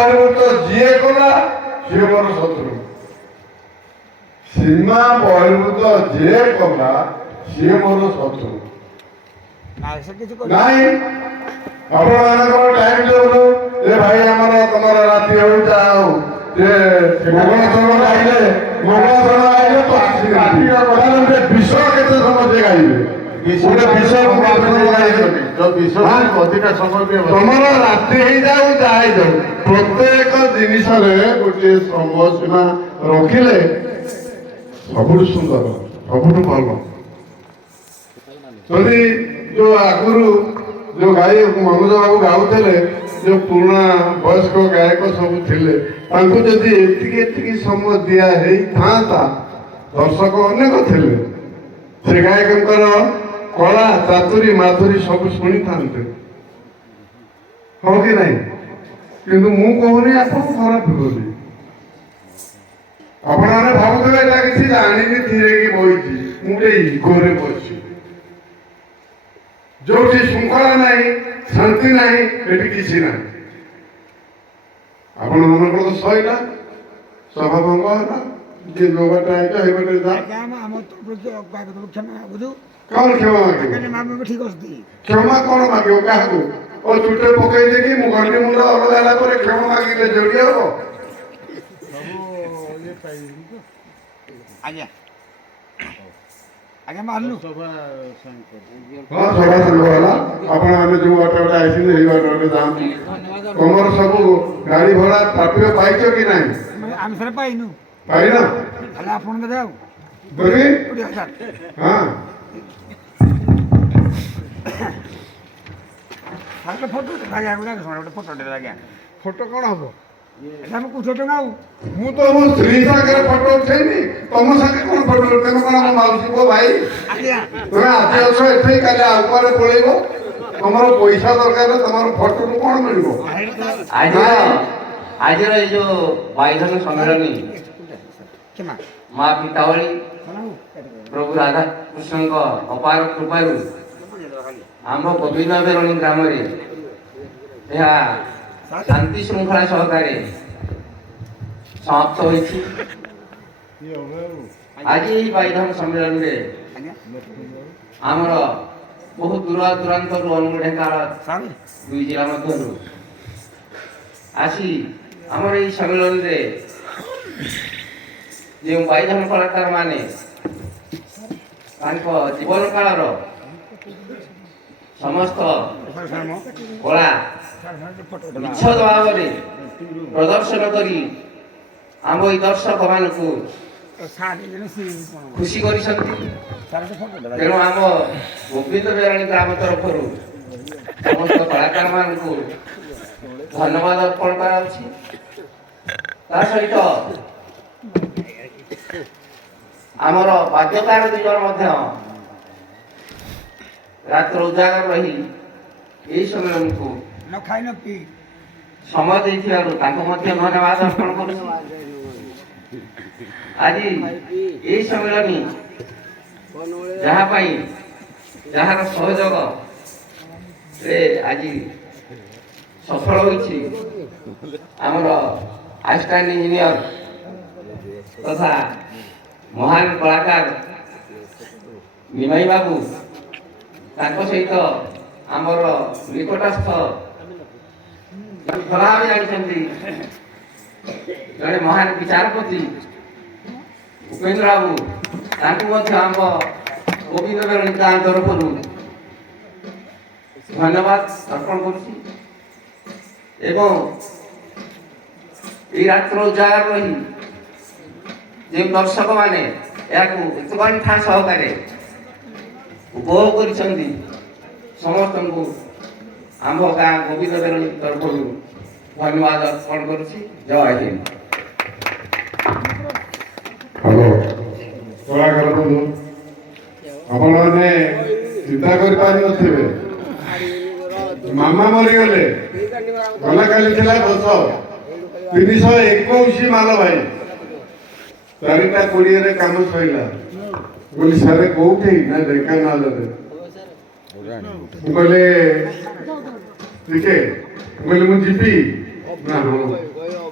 ବହିର୍ଭୂତ ଯିଏ କଲା ସିଏ ମୋର ଶତ୍ରୁ। ସୀମା ବହିର୍ଭୂତ ଯିଏ କଲା ସିଏ ମୋର ଶତ୍ରୁ। ନାଇଁ ଆପଣମାନଙ୍କର ଟାଇମ୍ ଟେବୁଲ ଏ ଭାଇ ଆମର ତମର ରାତି ହଉ ଯାହା ହଉ ଯେ ମଙ୍ଗଳସନ ଗାଇଲେ ମଙ୍ଗଳସନ ଗାଇଲେ 25 ମିନିଟ୍ ବିଷ କେତେ ସମୟ ସେ ଗାଇବେ ଗୋଟେ ବିଷ ଅଧିକା ସମୟ ତମର ରାତି ହେଇଯାଉ ଯାହା ହେଇଯାଉ ପ୍ରତ୍ୟେକ ଜିନିଷରେ ଗୋଟିଏ ସମୟସୀମା ରଖିଲେ ସବୁଠୁ ସୁନ୍ଦର ସବୁଠୁ ଭଲ। ଯଦି ଯୋଉ ଆଗରୁ ଯୋଉ ଗାଈ ମନୋଜ ବାବୁ ଗାଉଥିଲେ ଯୋଉ ପୁରୁଣା ବୟସ୍କ ଗାୟକ ସବୁ ଥିଲେ ତାଙ୍କୁ ଯଦି ଏତିକି ସମୟ ଦିଆ ହେଇଥାନ୍ତା ଦର୍ଶକ ଅନେକ ଥିଲେ ସେ ଗାୟକଙ୍କର କଳା ଚାତୁରୀ ମାଧୁରୀ ସବୁ ଶୁଣିଥାନ୍ତେ ହଁ କି ନାହିଁ? କିନ୍ତୁ ମୁଁ କହୁନି ଆପଣ ଖରାପ ବୋଲି ଆପଣମାନେ ଭାବୁଥିବେ ଏଇଟା କିଛି ଜାଣିନି ଧୀରେ କି ବଇଛି ମୁଁ ଗୋଟେ ଇଗୋରେ ବସିଛି ଯୋଉଠି ଶୃଙ୍ଖଳା ନାହିଁ ଶାନ୍ତି ନାହିଁ ଏଠି କିଛି ନାହିଁ। ଆପଣ ମାନଙ୍କର ତ ସଇଲା ସଭା ଭଙ୍ଗ ହେଲା ଯିଏ ଯୋଉ ବାଟେ ଆଇଛ ସେଇ ବାଟେ ଯା କଣ କ୍ଷମା ମାଗିବ କ୍ଷମା କଣ ମାଗିବ କାହାକୁ ଓ ଚୁଟେ ପକେଇ ଦେଇକି ମୁଁ ଘଣ୍ଟି ମୁଣ୍ଡ ଅଲଗା ହେଲା ପରେ କ୍ଷମା ମାଗିଲେ ଯୋଡି ହବ? ଆଜ୍ଞା ଆଜ୍ଞା ମାରିଲୁ ହଁ ସଭା ସାଙ୍ଗ ହେଲା ଆପଣ ଆମେ ଯୋଉ ବାଟେ ବାଟେ ଆସିଲେ ସେଇ ବାଟେ ବାଟେ ଯାଆନ୍ତୁ। ତମର ସବୁ ଗାଡି ଭଡା ପ୍ରାପ୍ୟ ପାଇଛ କି ନାହିଁ? ଆମେ ସେଟା ପାଇନୁ ପାଇନ ହେଲେ ଆପଣ ଦେବେ ଆଉ ଦେବି ହଁ ଫଟୋ ଆଜ୍ଞା ଗୋଟେ ଫଟୋ ଦେବେ ଆଜ୍ଞା ଫଟୋ କଣ ହବ? ଏଟା ଆମେ କୋଟି ଟଙ୍କା ଆଉ ମୁଁ ତ ମୋ ସ୍ତ୍ରୀ ସାଙ୍ଗରେ ଫଟୋ ଉଠେଇନି ତମ ସାଙ୍ଗେ କଣ ଫଟୋ ଉଠେଇବ କଣ ମୋ ମାଉସୀ ପୁଅ ଭାଇ ତମେ ଆଜି ଅଛ ଏଠି କାଲି ଆଉ କୁଆଡେ ପଳେଇବ ତମର ପଇସା ଦରକାର ତମର ଫଟୋରୁ କଣ ମିଳିବ? ଆଜିର ଏଇ ଯୋଉ ବାଇଧନ ସମ୍ମିଳନୀ ମା ପିତାବଳୀ ପ୍ରଭୁ ରାଧାକୃଷ୍ଣଙ୍କ ଅପାର କୃପାରୁ ଆମ ଗୋବିନ୍ଦ ବେରଣୀ ଗ୍ରାମରେ ଏହା ଶାନ୍ତି ଶୃଙ୍ଖଳା ସହକାରେ ସମାପ୍ତ ହୋଇଛି। ଆଜି ଏହି ବାଇଧନ ସମ୍ମିଳନୀରେ ଆମର ବହୁ ଦୂର ଦୂରାନ୍ତରୁ ଅନୁଗୁଳ ଢେଙ୍କାନାଳ ଦୁଇ ଜିଲ୍ଲା ମଧ୍ୟରୁ ଆସି ଆମର ଏହି ସମ୍ମିଳନୀରେ ଯେଉଁ ବାଇଧନ କଳାକାର ମାନେ ତାଙ୍କ ଜୀବନ କାଳର ସମସ୍ତ କଳା ବିଚ୍ଛେଦ ଭାବରେ ପ୍ରଦର୍ଶନ କରି ଆମ ଏଇ ଦର୍ଶକ ମାନଙ୍କୁ ଖୁସି କରିଛନ୍ତି। ତେଣୁ ଆମ ଗୋବିନ୍ଦ ବେରାଣୀ ଗ୍ରାମ ତରଫରୁ ସମସ୍ତ କଳାକାର ମାନଙ୍କୁ ଧନ୍ୟବାଦ ଅର୍ପଣ କରାଯାଉଛି। ତା ସହିତ ଆମର ବାଦ୍ୟକାର ଦୁଇ ଜଣ ମଧ୍ୟ ରାତ୍ର ଉଜାଗର ରହି ଏହି ସମ୍ମିଳନୀକୁ ସମୟ ଦେଇଥିବାରୁ ତାଙ୍କୁ ମଧ୍ୟ ଧନ୍ୟବାଦ ଅର୍ପଣ କରୁଛୁ। ଆଜି ଏହି ସମ୍ମିଳନୀ ଯାହା ପାଇଁ ଯାହାର ସହଯୋଗରେ ଆଜି ସଫଳ ହୋଇଛି ଆମର ଆସିଷ୍ଟାଣ୍ଟ ଇଞ୍ଜିନିୟର ତଥା ମହାନ କଳାକାର ନିମାଇ ବାବୁ ତାଙ୍କ ସହିତ ଆମର ନିକଟସ୍ଥ ଭାବେ ଜାଣିଛନ୍ତି ଜଣେ ମହାନ ବିଚାରପତି ଉପେନ୍ଦ୍ର ବାବୁ ତାଙ୍କୁ ମଧ୍ୟ ଆମ ଗୋବିନ୍ଦ ବେରଣୀ ଗାଁ ତରଫରୁ ଧନ୍ୟବାଦ ଅର୍ପଣ କରୁଛି। ଏବଂ এই রাত্র উজাগর রহি যে দর্শক মানে এরকম উৎকণ্ঠা সহকারে উপভোগ করেছেন সমস্ত আম্ভ গাঁ গোবিন্দ বেরণী তরফর ধন্যবাদ অর্পণ করছি। জয় হিন্দ। হ্যালো কଳାକାର ବନ୍ଧୁ ଆପଣମାନେ ଚିନ୍ତା କରିପାରିନଥିବେ ମାମା ମରିଗଲେ ଗଲା କାଲି ଥିଲା 321 ମାଲ ଭାଇ 4:20 କାମ ସରିଲା ବୋଲି ସାରେ କୋଉଠି ନା ଢେଙ୍କାନାଳରେ ମୁଁ କହିଲେ ଟିକେ ମୁଁ କହିଲି ମୁଁ ଯିବି ନା ହଁ